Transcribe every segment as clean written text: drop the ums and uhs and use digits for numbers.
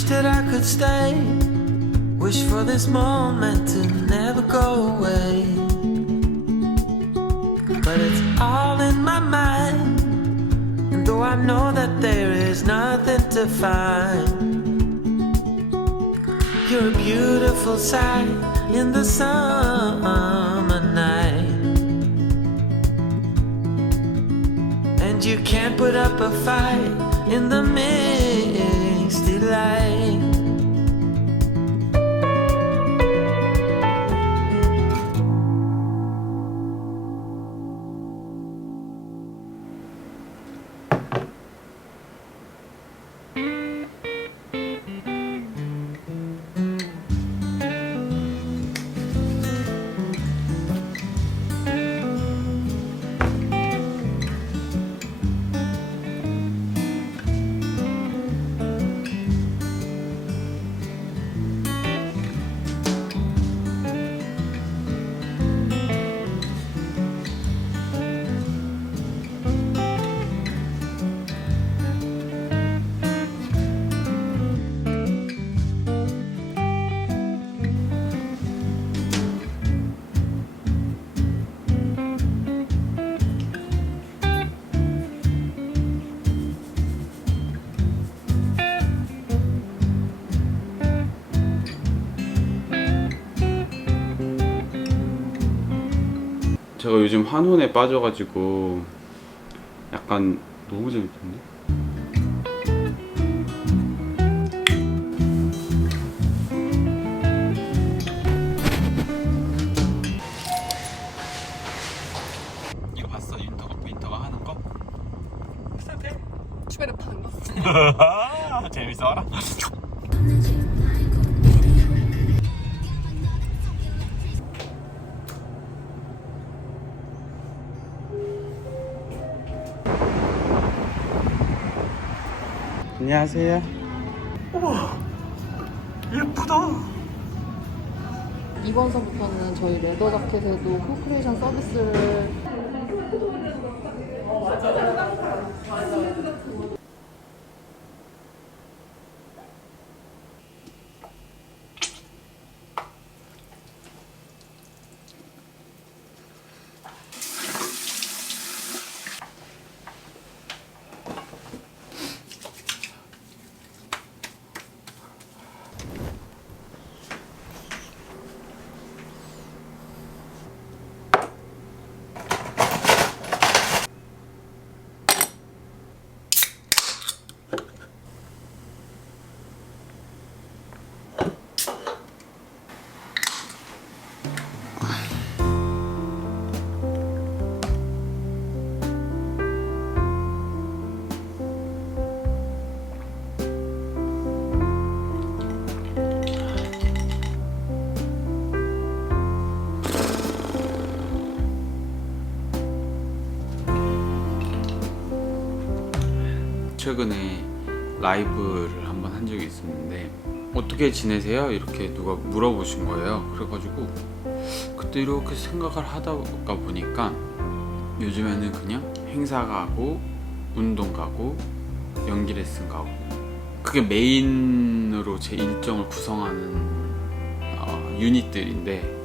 Wish that I could stay. Wish for this moment to never go away. But it's all in my mind. And though I know that there is nothing to find, you're a beautiful sight in the summer night. And you can't put up a fight in the misty light. 제가 요즘 한혼에 빠져가지고 약간 너무 재밌던데? 이거 봤어? 윈터가 하는 거? 주변에 파는 거. 재밌어라. 안녕하세요. 우와, 예쁘다. 이번 선부터는 저희 레더 자켓에도 콜크레이션 서비스를 최근에 라이브를 한번 한 적이 있었는데 어떻게 지내세요? 이렇게 누가 물어보신 거예요. 그래가지고 그때 이렇게 생각을 하다 보니까 요즘에는 그냥 행사 가고 운동 가고 연기 레슨 가고 그게 메인으로 제 일정을 구성하는 유닛들인데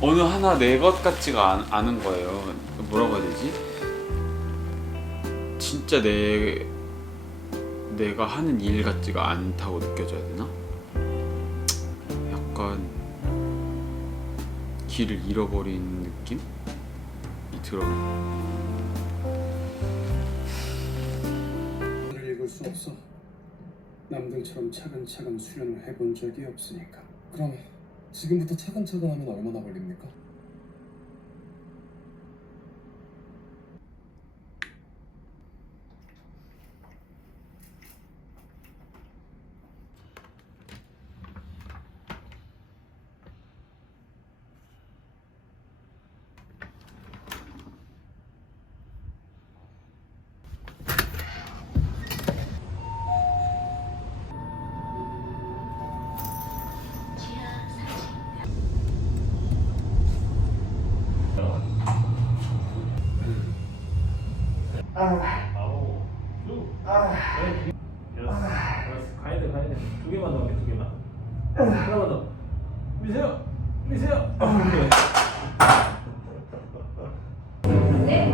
어느 하나 내 것 같지가 않은 거예요. 뭐라고 해야 되지? 진짜 내가 하는 일 같지가 않다고 느껴져야 되나? 약간 길을 잃어버린 느낌이 들어요. 읽을 수 없어. 남들처럼 차근차근 수련을 해본 적이 없으니까. 그럼 지금부터 차근차근 하면 얼마나 걸립니까? 두 개만 넣을게, 두 개만. 하나만 더. 미세요. 미세요. 네.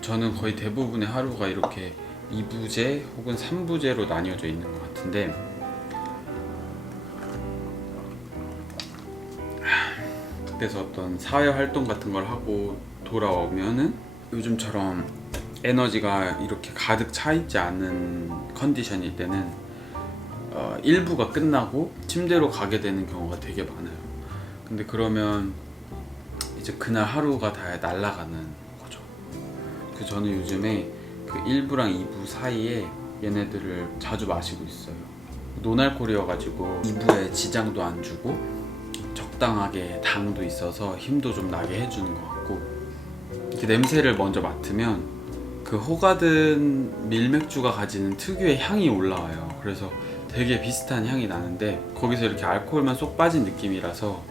저는 거의 대부분의 하루가 이렇게 2부제 혹은 3부제로 나뉘어져 있는 것 같은데 그래서 어떤 사회 활동 같은 걸 하고 돌아오면은 요즘처럼 에너지가 이렇게 가득 차 있지 않은 컨디션일 때는 일부가 끝나고 침대로 가게 되는 경우가 되게 많아요. 근데 그러면 이제 그날 하루가 다 날아가는 거죠. 그래서 저는 요즘에 그 1부랑 2부 사이에 얘네들을 자주 마시고 있어요. 노날콜이어가지고 2부에 지장도 안 주고 적당하게 당도 있어서 힘도 좀 나게 해주는 것 같고 이렇게 냄새를 먼저 맡으면 그 호가든 밀맥주가 가지는 특유의 향이 올라와요. 그래서 되게 비슷한 향이 나는데 거기서 이렇게 알코올만 쏙 빠진 느낌이라서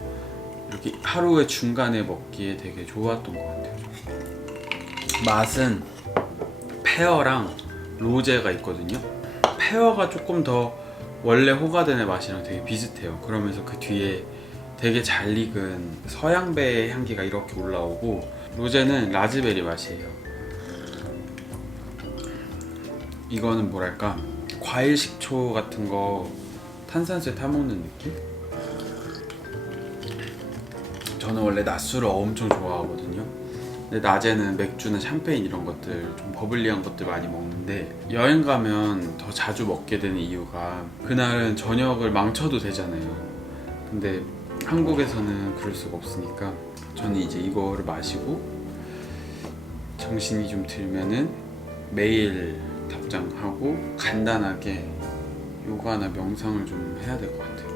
이렇게 하루의 중간에 먹기에 되게 좋았던 것 같아요. 맛은 페어랑 로제가 있거든요. 페어가 조금 더 원래 호가든의 맛이랑 되게 비슷해요. 그러면서 그 뒤에 되게 잘 익은 서양배의 향기가 이렇게 올라오고 로제는 라즈베리 맛이에요. 이거는 뭐랄까 과일 식초 같은 거 탄산수에 타먹는 느낌? 저는 원래 낮술을 엄청 좋아하거든요. 근데 낮에는 맥주나 샴페인 이런 것들 좀 버블리한 것들 많이 먹는데 여행 가면 더 자주 먹게 되는 이유가 그날은 저녁을 망쳐도 되잖아요. 근데 한국에서는 그럴 수가 없으니까 저는 이제 이거를 마시고 정신이 좀 들면은 매일 답장하고 간단하게 요가나 명상을 좀 해야 될 것 같아요.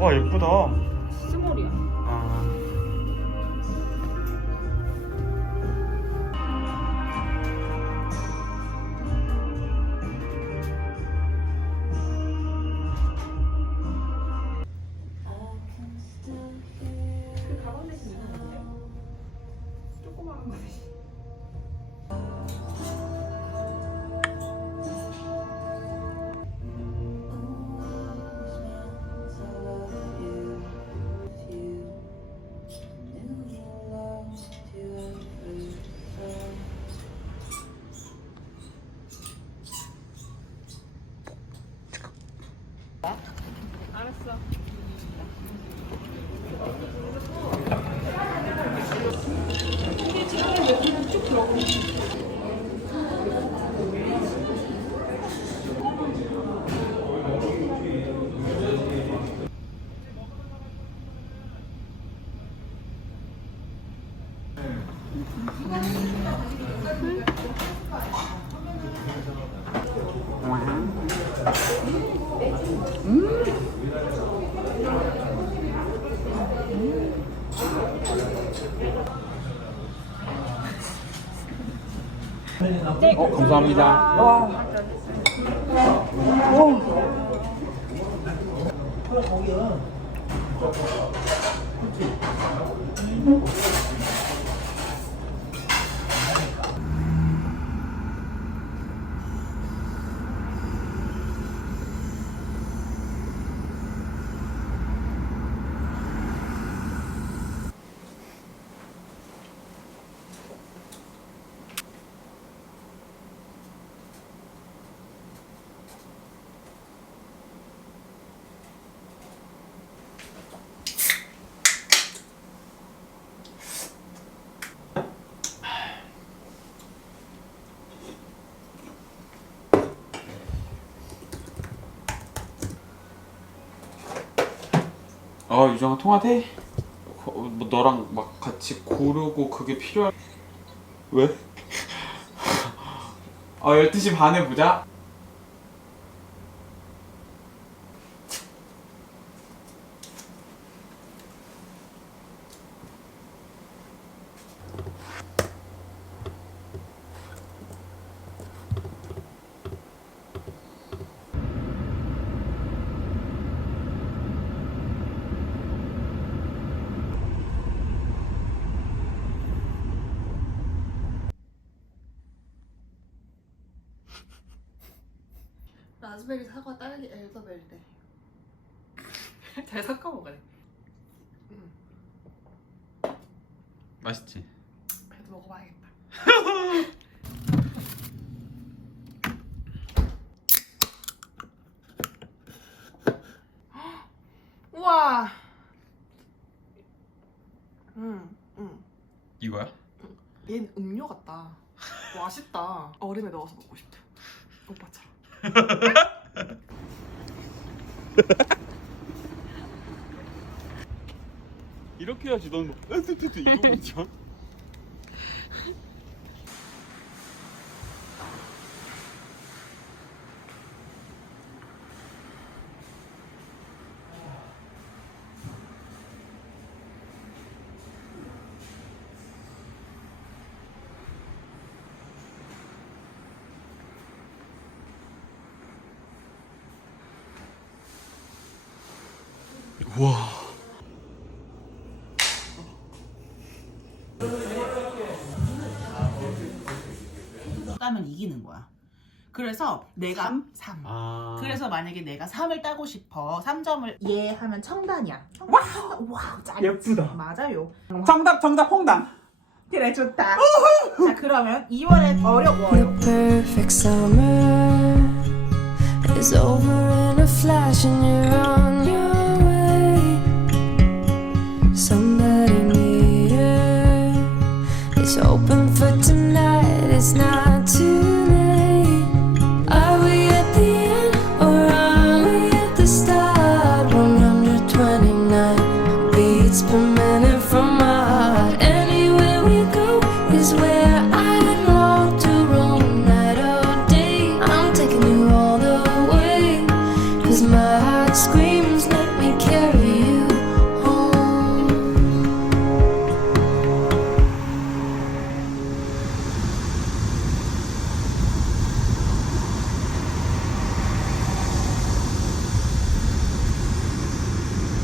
와 예쁘다. 스몰이야. 알았어. 감사합니다. 유정아 통화돼? 뭐 너랑 막 같이 고르고 그게 필요할... 왜? 12시 반에 보자. 라즈베리, 사과, 딸기, 엘더베리래. 잘 섞어 먹으래. 맛있지? 그래도 먹어봐야겠다. 우와. 이거야? 얘는 음료 같다. 맛있다. 얼음에 넣어서 먹고 싶다. 오빠처럼. 이렇게 해야지. 넌 이러고 있잖아. 와. 따면 이기는 거야. 그래서 내가 3. 그래서 만약에 내가 3을 따고 싶어. 3점을 얘 하면 청단이야. 와우, 짜 예쁘다. 맞아요. 정답 홍당. 그래, 좋다. 자, 그러면 2월엔 어려워요. The perfect summer is over in a flash and you're on your way. hoping for tonight. It's not